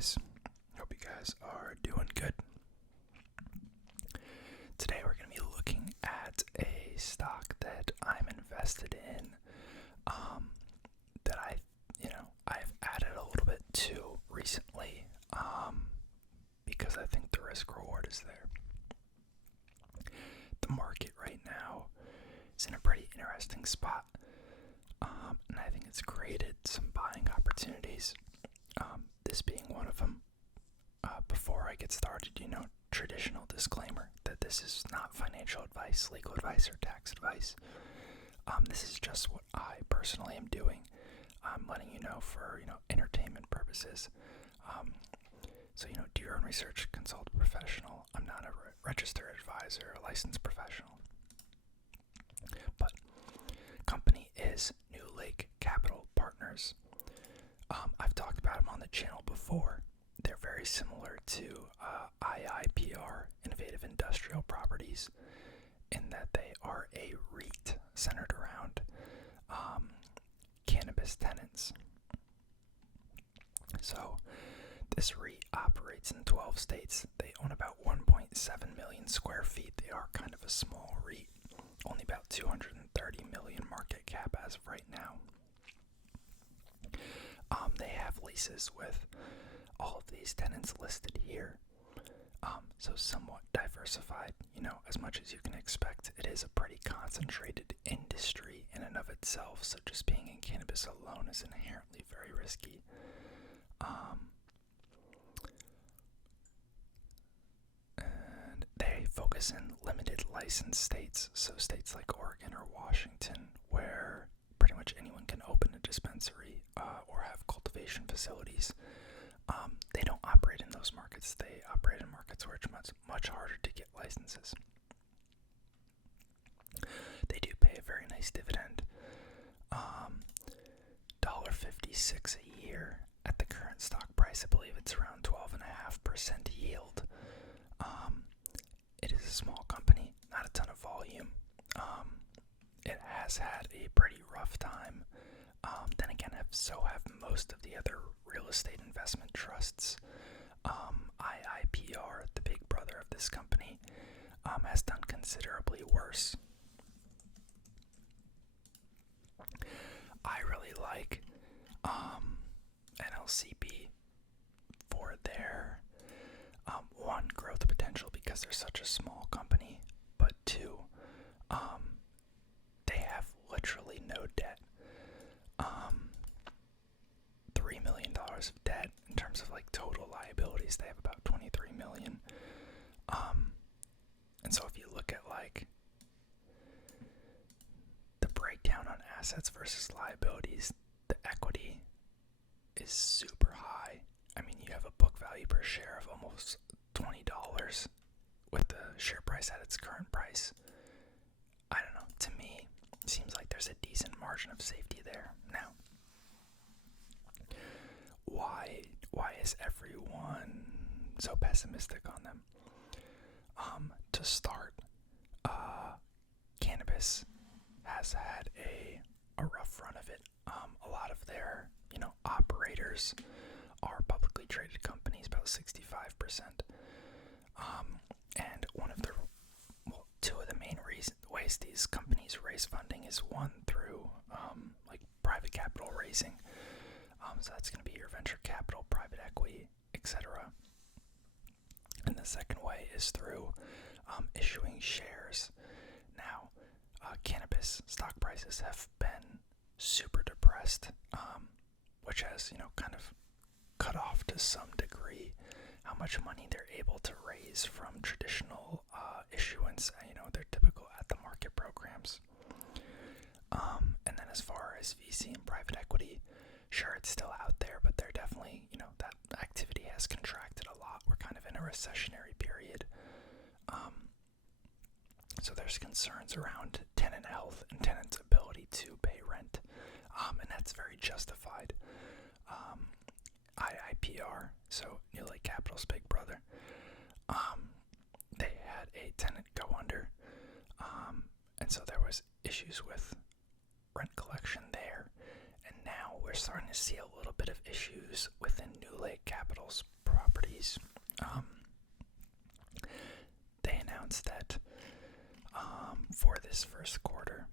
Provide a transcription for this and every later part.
guys? Hope you guys are doing good. Today we're going to be looking at a stock that I'm invested in, that I've added a little bit to recently, because I think the risk reward is there. The market right now is in a pretty interesting spot, and I think it's created some buying opportunities. This being one of them. Before I get started, traditional disclaimer that this is not financial advice, legal advice, or tax advice. This is just what I personally am doing. I'm letting you know for, entertainment purposes. So, do your own research, consult a professional. I'm not a registered advisor, a licensed professional. But company is New Lake Capital Partners. I've talked about them on the channel before. They're very similar to IIPR, Innovative Industrial Properties, in that they are a REIT centered around cannabis tenants. So this REIT operates in 12 states. They own about 1.7 million square feet. They are kind of a small REIT, only about 230 million market cap as of right now. They have leases with all of these tenants listed here, so somewhat diversified, as much as you can expect. It is a pretty concentrated industry in and of itself, so just being in cannabis alone is inherently very risky. And they focus in limited license states, so states like Oregon or Washington, where pretty much anyone can open a dispensary or have cultivation facilities. They don't operate in those markets. They operate in markets where it's much harder to get licenses. They do pay a very nice dividend, $1.56 a year at the current stock price. I believe it's around 12.5% yield. It is a small company, not a ton of volume. It has had a pretty rough time. Then again, so have most of the other real estate investment trusts. IIPR, the big brother of this company, has done considerably worse. I really like NLCP for their one, growth potential because they're such a small company, but two, they have literally no debt. $3 million of debt in terms of total liabilities. They have about $23 million. And so if you look at the breakdown on assets versus liabilities, the equity is super high. I mean, you have a book value per share of almost $20 with the share price at its current price. I don't know. To me, it seems like there's a decent margin of safety there. Now, why is everyone so pessimistic on them? To start, cannabis has had a rough run of it. A lot of their, operators are publicly traded companies, about 65%. And two of the main ways these companies raise funding is one through private capital raising. So that's going to be your venture capital, private equity, etc. And the second way is through issuing shares. Now, cannabis stock prices have been super depressed, which has, kind of cut off to some degree how much money they're able to raise from traditional issuance, their typical at-the-market programs. And then as far as VC and private equity, sure, it's still out there, but they're definitely, that activity has contracted a lot. We're kind of in a recessionary period. So there's concerns around tenant health and tenants' ability to pay rent, and that's very justified. IIPR, so New Lake Capital's big brother, they had a tenant go under, and so there was issues with rent collection there. And now we're starting to see a little bit of issues within New Lake Capital sales properties. They announced that for this first quarter,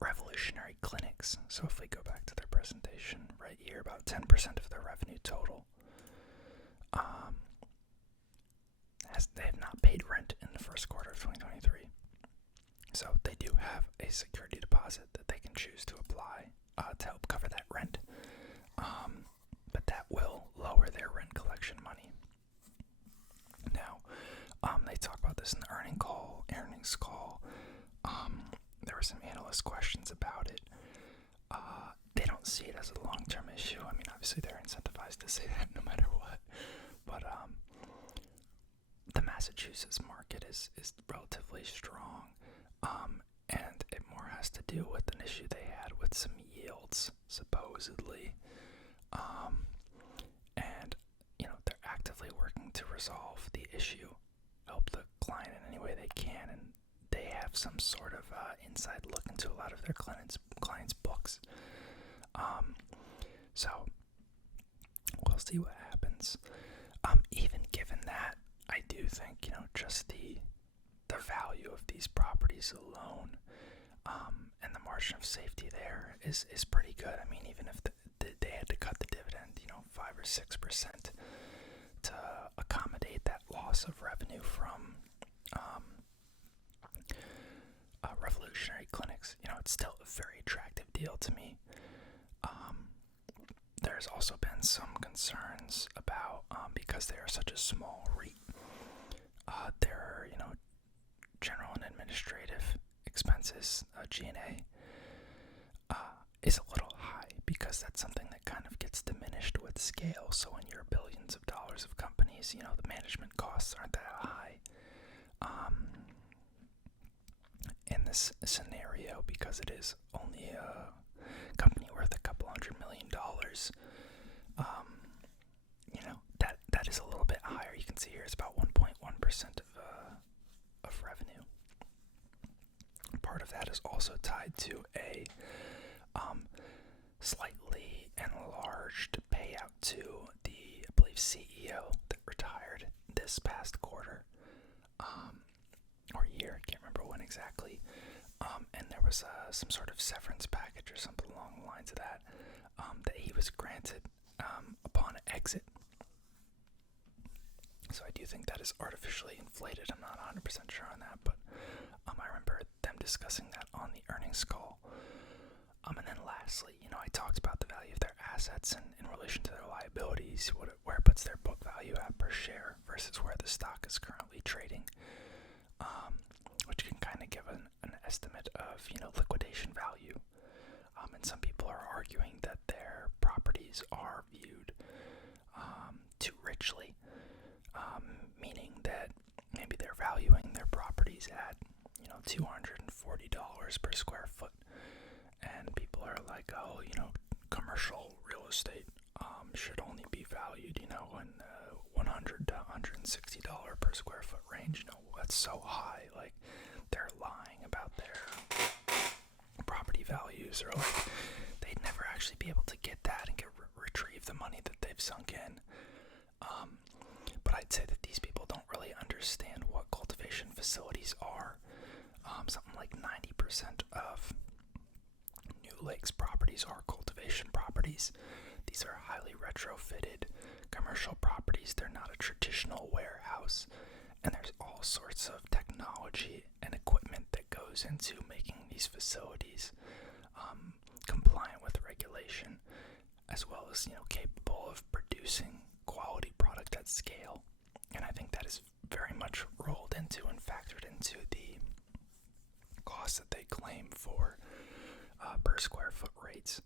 revolutionary clinics, so if we go back to their presentation right here, about 10% of their revenue total, they have not paid rent in the first quarter of 2023. So they do have a security deposit that they can choose to apply to help cover that rent. But that will lower their rent collection money. Now, they talk about this in the earnings call. There were some analyst questions about it. They don't see it as a long-term issue. I mean, obviously they're incentivized to say that no matter what. But the Massachusetts market is relatively strong. And it more has to do with an issue they had with some yields, supposedly. And, they're actively working to resolve the issue, help the client in any way they can, and they have some sort of inside look into a lot of their clients' books. So we'll see what happens. Even given that, I do think, just the value of these properties alone, and the margin of safety there is pretty good. I mean, even if they had to cut the dividend, 5 or 6% to accommodate that loss of revenue from revolutionary clinics, it's still a very attractive deal to me. There's also been some concerns about, because they are such a small REIT, their, general and administrative expenses, G&A, is a little high, because that's something that kind of gets diminished with scale. So when you're billions of dollars of companies, the management costs aren't that high. In this scenario, because it is only a company worth a couple $100 million, that is a little bit higher. You can see here it's about 1.1% of revenue. Part of that is also tied to a slightly enlarged payout to the, I believe, CEO that retired this past quarter, or year, I can't remember when exactly. And there was some sort of severance package or something along the lines of that, that he was granted upon exit. So I do think that is artificially inflated. I'm not 100% sure on that, but I remember them discussing that on the earnings call. And then lastly, I talked about the value of their assets in relation to their liabilities, where it puts their book value at per share versus where the stock is currently trading, which can kind of give an estimate of, liquidation value. And some people are arguing that their properties are viewed too richly, meaning that maybe they're valuing their properties at, $240 per square foot. And people are like, oh, commercial real estate should only be valued, in the $100 to $160 per square foot range. That's so high. Like, they're lying about their property values, or like they'd never actually be able to get that and retrieve the money that they've sunk in. But I'd say that these people don't really understand what cultivation facilities are. Something like 90% of New Lake's properties are cultivation properties. These are highly retrofitted commercial properties. They're not a traditional warehouse. And there's all sorts of technology and equipment that goes into making these facilities compliant with regulation, as well as, capable of producing quality product at scale. And I think that is very much rolled into and factored into the costs that they claim for per square foot rates.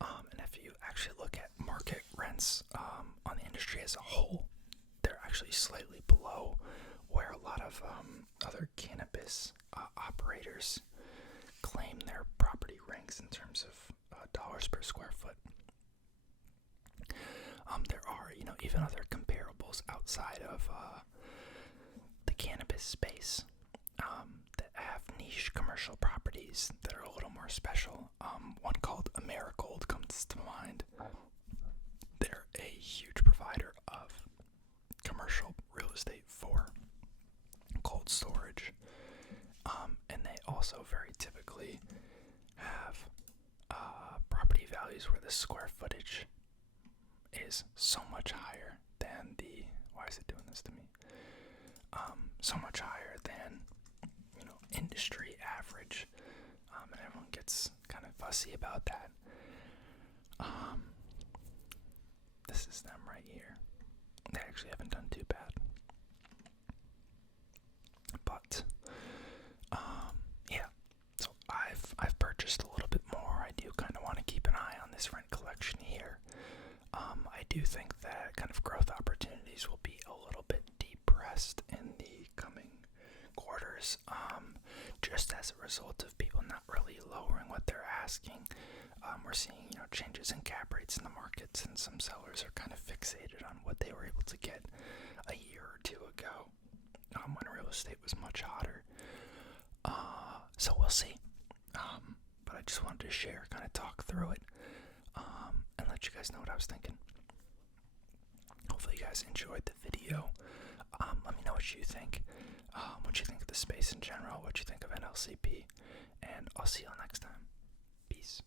And if you actually look at market rents on the industry as a whole, they're actually slightly below where a lot of other cannabis operators claim their property ranks in terms of dollars per square foot. There are, even other comparables outside of the cannabis space that have niche commercial properties that are a little more special. One called Amerigold comes to mind. also very typically have property values where the square footage is so much higher than the, why is it doing this to me? So much higher than, industry average, and everyone gets kind of fussy about that. This is them right here. They actually haven't done too bad, but yeah. So I've purchased a little bit more. I do kind of want to keep an eye on this rent collection here. I do think that kind of growth opportunities will be a little bit depressed in the coming quarters, just as a result of people not really lowering what they're asking. We're seeing, changes in cap rates in the markets, and some sellers are kind of fixated on what they were able to get a year or two ago, when real estate was much hotter. So we'll see. But I just wanted to share, kind of talk through it, and let you guys know what I was thinking. Hopefully you guys enjoyed the video. Let me know what you think. What you think of the space in general, what you think of NLCP, and I'll see y'all next time. Peace.